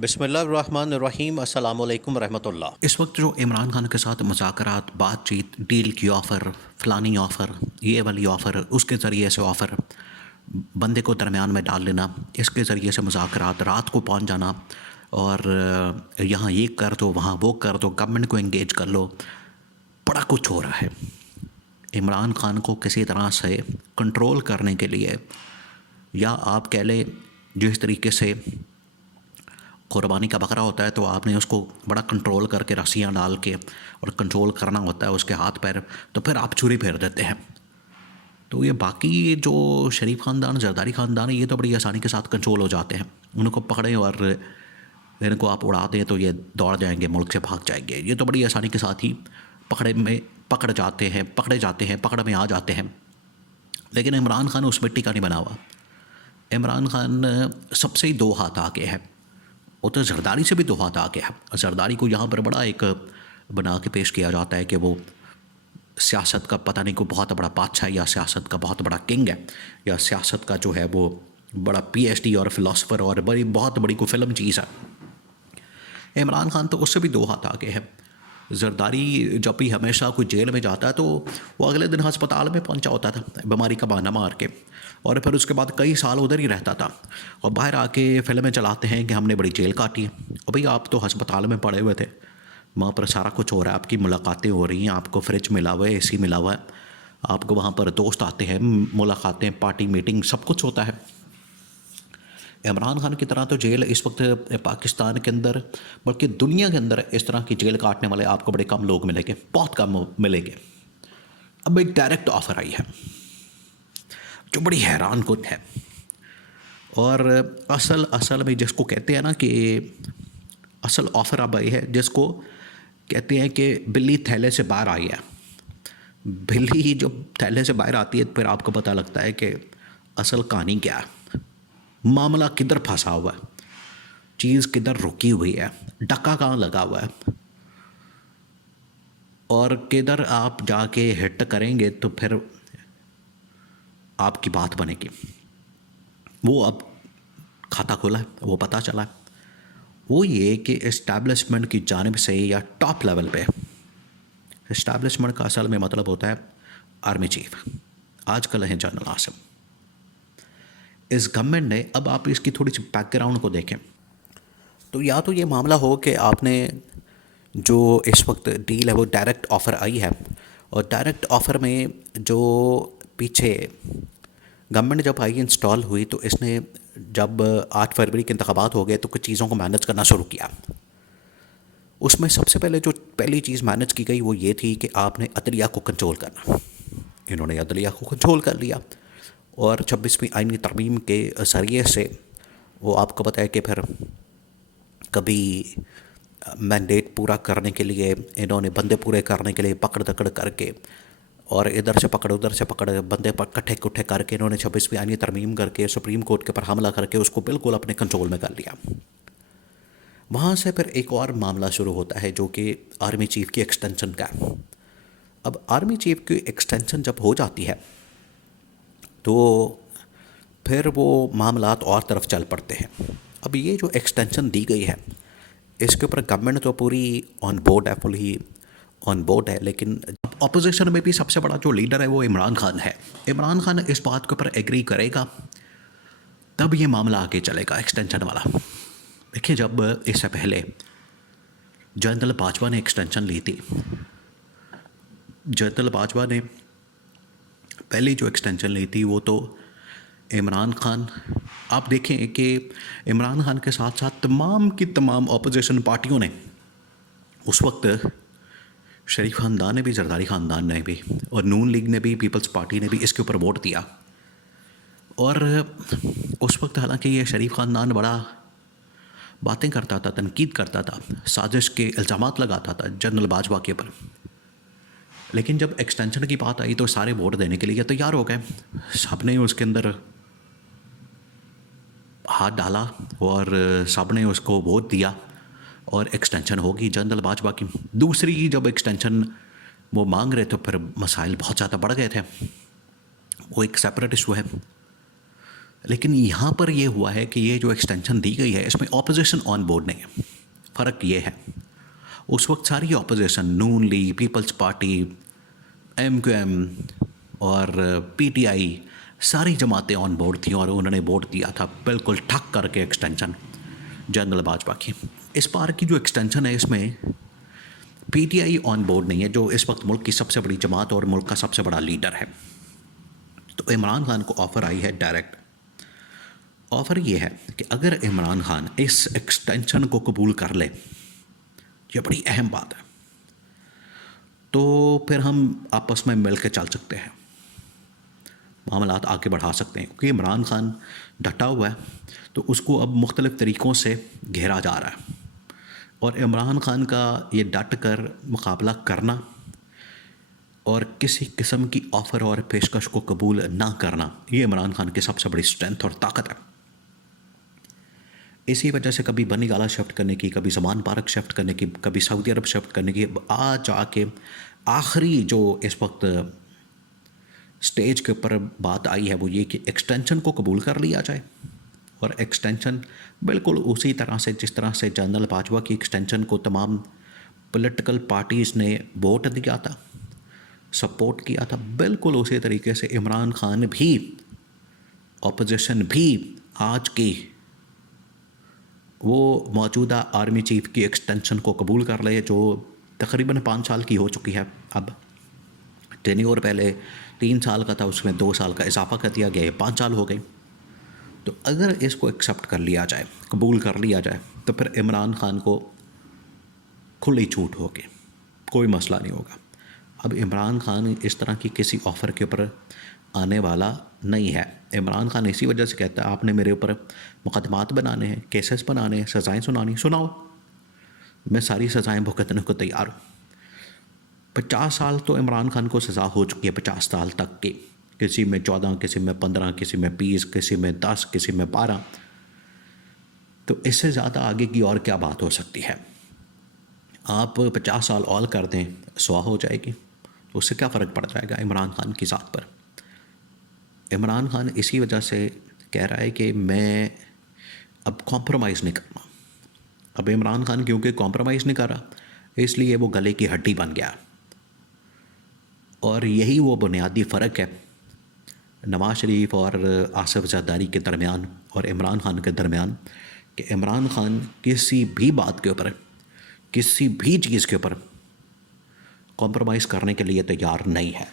बिस्मिल्लाहिर्रहमानिर्रहीम अस्सलामु अलैकुम रहमतुल्लाह। इस वक्त जो इमरान खान के साथ मुज़ाकरात, बातचीत, डील की ऑफ़र, फ़लानी ऑफ़र, ये वाली ऑफ़र, उसके ज़रिए से ऑफ़र, बंदे को दरमियान में डाल लेना, इसके ज़रिए से मुज़ाकरात, रात को पहुंच जाना और यहाँ ये कर दो, वहाँ वो कर दो, गवर्नमेंट को एंगेज कर लो, बड़ा कुछ हो रहा है। इमरान खान को किसी तरह से कंट्रोल करने के लिए, या आप कह लें जिस तरीके से कुर्बानी का बकरा होता है तो आपने उसको बड़ा कंट्रोल करके रस्सियाँ डाल के और कंट्रोल करना होता है उसके हाथ पैर, तो फिर आप छुरी फेर देते हैं। तो ये बाकी जो शरीफ ख़ानदान, जरदारी ख़ानदान है, ये तो बड़ी आसानी के साथ कंट्रोल हो जाते हैं। उनको पकड़ें और इनको आप उड़ा दें तो ये दौड़ जाएंगे, मुल्क से भाग जाएंगे। ये तो बड़ी आसानी के साथ ही पकड़े जाते हैं, पकड़ में आ जाते हैं। लेकिन इमरान खान उस मिट्टी का नहीं बना हुआ। इमरान खान सबसे ही दो हाथ आगे है। वो तो जरदारी से भी दो हाथ आगे है। जरदारी को यहाँ पर बड़ा एक बना के पेश किया जाता है कि वो सियासत का पता नहीं को बहुत बड़ा बादशाह, या सियासत का बहुत बड़ा किंग है, या सियासत का जो है वो बड़ा PhD और फिलोसफर, और बहुत बड़ी कोई फिल्म चीज़ है। इमरान खान तो उससे भी दो हाथ आगे है। जरदारी जब भी हमेशा कोई जेल में जाता है तो वो अगले दिन अस्पताल में पहुंचा होता था बीमारी का बहाना मार के, और फिर उसके बाद कई साल उधर ही रहता था। और बाहर आके फिल्में चलाते हैं कि हमने बड़ी जेल काटी है। और भाई आप तो अस्पताल में पड़े हुए थे, वहाँ पर सारा कुछ हो रहा है, आपकी मुलाकातें हो रही हैं, आपको फ्रिज मिला हुआ है, AC मिला हुआ है, आपको वहाँ पर दोस्त आते हैं, मुलाकातें, पार्टी, मीटिंग, सब कुछ होता है। इमरान खान की तरह तो जेल इस वक्त पाकिस्तान के अंदर, बल्कि दुनिया के अंदर, इस तरह की जेल काटने वाले आपको बड़े कम लोग मिलेंगे, बहुत कम मिलेंगे। अब एक डायरेक्ट ऑफ़र आई है जो बड़ी हैरान कुन है, और असल में जिसको कहते हैं ना कि असल ऑफ़र अब आई है, जिसको कहते हैं कि बिल्ली थैले से बाहर आई है। बिल्ली जब थैले से बाहर आती है फिर आपको पता लगता है कि असल कहानी क्या है, मामला किधर फंसा हुआ है, चीज़ किधर रुकी हुई है, डका कहाँ लगा हुआ है, और किधर आप जाके हिट करेंगे तो फिर आपकी बात बनेगी। वो अब खाता खोला है, वो पता चला है। वो ये कि इस्टेब्लिशमेंट की जानिब से, या टॉप लेवल पे, इस्टेब्लिशमेंट का असल में मतलब होता है आर्मी चीफ, आजकल है जनरल आसिम। इस गवर्नमेंट ने, अब आप इसकी थोड़ी सी बैकग्राउंड को देखें तो या तो ये मामला हो कि आपने जो इस वक्त डील है वो डायरेक्ट ऑफ़र आई है, और डायरेक्ट ऑफ़र में जो पीछे गवर्नमेंट जब आई, इंस्टॉल हुई, तो इसने जब 8 फरवरी के इंतखाबात हो गए तो कुछ चीज़ों को मैनेज करना शुरू किया। उसमें सबसे पहले जो पहली चीज़ मैनेज की गई वो ये थी कि आपने अदलिया को कंट्रोल करना। इन्होंने अदलिया को कंट्रोल कर लिया, और 26वीं आईनी तरमीम के ज़रिए से वो आपको पता है कि फिर कभी मैंडेट पूरा करने के लिए, इन्होंने बंदे पूरे करने के लिए पकड़ दकड़ करके, और इधर से पकड़ उधर से पकड़, बंदे इकट्ठे इकट्ठे करके इन्होंने 26वीं आईनी तरमीम करके सुप्रीम कोर्ट के ऊपर हमला करके उसको बिल्कुल अपने कंट्रोल में कर लिया। वहाँ से फिर एक और मामला शुरू होता है जो कि आर्मी चीफ़ की एक्सटेंशन का। अब आर्मी चीफ़ की एक्सटेंशन जब हो जाती है तो फिर वो मामलात और तरफ चल पड़ते हैं। अब ये जो एक्सटेंशन दी गई है इसके ऊपर गवर्नमेंट तो पूरी ऑन बोर्ड है, फुली ऑन बोर्ड है, लेकिन अपोजिशन में भी सबसे बड़ा जो लीडर है वो इमरान खान है। इमरान खान इस बात के ऊपर एग्री करेगा तब ये मामला आगे चलेगा एक्सटेंशन वाला। देखिए, जब इससे पहले जनरल बाजवा ने एक्सटेंशन ली थी, जनरल बाजवा ने पहली जो एक्सटेंशन ली थी वो तो इमरान खान, आप देखें कि इमरान खान के साथ साथ तमाम की तमाम अपोजिशन पार्टियों ने उस वक्त, शरीफ ख़ानदान ने भी, जरदारी ख़ानदान ने भी, और नून लीग ने भी, पीपल्स पार्टी ने भी इसके ऊपर वोट दिया। और उस वक्त हालांकि ये शरीफ ख़ानदान बड़ा बातें करता था, तनकीद करता था, साजिश के इल्ज़ामात लगाता था जनरल बाजवा के ऊपर, लेकिन जब एक्सटेंशन की बात आई तो सारे वोट देने के लिए तैयार हो गए। सब ने उसके अंदर हाथ डाला और सब ने उसको वोट दिया, और एक्सटेंशन होगी जनरल बाजवा की। दूसरी जब एक्सटेंशन वो मांग रहे तो फिर मसाइल बहुत ज़्यादा बढ़ गए थे। वो एक सेपरेट इशू है। लेकिन यहाँ पर ये हुआ है कि ये जो एक्सटेंशन दी गई है इसमें ऑपोजिशन ऑन बोर्ड नहीं है। फ़र्क ये है, उस वक्त सारी ऑपोजिशन नून लीग, पीपल्स पार्टी, MQM और PTI सारी जमातें ऑन बोर्ड थी और उन्होंने वोट दिया था बिल्कुल ठक करके एक्सटेंशन जनरल बाजवा की। इस बार की जो एक्सटेंशन है इसमें PTI ऑन बोर्ड नहीं है, जो इस वक्त मुल्क की सबसे बड़ी जमात और मुल्क का सबसे बड़ा लीडर है। तो इमरान खान को ऑफ़र आई है डायरेक्ट। ऑफ़र ये है कि अगर इमरान खान इस एक्सटेंशन को कबूल कर ले, ये बड़ी अहम बात है, तो फिर हम आपस में मिल के चल सकते हैं, मामलात आगे बढ़ा सकते हैं। क्योंकि इमरान खान डटा हुआ है तो उसको अब मुख्तलिफ़ तरीक़ों से घेरा जा रहा है और इमरान खान का ये डट कर मुकाबला करना और किसी किस्म की ऑफ़र और पेशकश को कबूल ना करना, ये इमरान खान की सबसे बड़ी स्ट्रेंथ और ताकत है। इसी वजह से कभी बनी गाला शिफ्ट करने की, कभी ज़मान पार्क शिफ्ट करने की, कभी सऊदी अरब शिफ्ट करने की, आज जाके आखिरी जो इस वक्त स्टेज के ऊपर बात आई है वो ये कि एक्सटेंशन को कबूल कर लिया जाए। और एक्सटेंशन बिल्कुल उसी तरह से जिस तरह से जनरल बाजवा की एक्सटेंशन को तमाम पॉलिटिकल पार्टीज़ ने वोट दिया था, सपोर्ट किया था, बिल्कुल उसी तरीके से इमरान खान भी, ऑपोजिशन भी आज की वो मौजूदा आर्मी चीफ की एक्सटेंशन को कबूल कर ले, जो तकरीबन 5 साल की हो चुकी है। अब टेन्योर पहले 3 साल का था, उसमें 2 साल का इजाफा कर दिया गया, 5 साल हो गए। तो अगर इसको एक्सेप्ट कर लिया जाए, कबूल कर लिया जाए, तो फिर इमरान खान को खुली छूट होगी, कोई मसला नहीं होगा। अब इमरान खान इस तरह की किसी ऑफ़र के ऊपर आने वाला नहीं है। इमरान खान इसी वजह से कहता है आपने मेरे ऊपर मुकदमात बनाने हैं, केसेस बनाने हैं, सज़ाएँ सुनानी, सुनाओ, मैं सारी सज़ाएँ भुगतने को तैयार हूँ। 50 साल तो इमरान खान को सज़ा हो चुकी है, 50 साल तक की, किसी में 14, किसी में 15, किसी में 20, किसी में 10, किसी में 12। तो इससे ज़्यादा आगे की और क्या बात हो सकती है। आप 50 साल और कर दें, 100 हो जाएगी, तो उससे क्या फ़र्क पड़ जाएगा इमरान खान की ज़ात पर। इमरान खान इसी वजह से कह रहा है कि मैं अब कॉम्प्रोमाइज़ नहीं करना। अब इमरान खान क्योंकि कॉम्प्रोमाइज़ नहीं कर रहा, इसलिए वो गले की हड्डी बन गया। और यही वो बुनियादी फ़र्क है नवाज़ शरीफ और आसिफ ज़रदारी के दरमियान और इमरान खान के दरमियान, कि इमरान खान किसी भी बात के ऊपर, किसी भी चीज़ के ऊपर कॉम्प्रोमाइज़ करने के लिए तैयार नहीं है।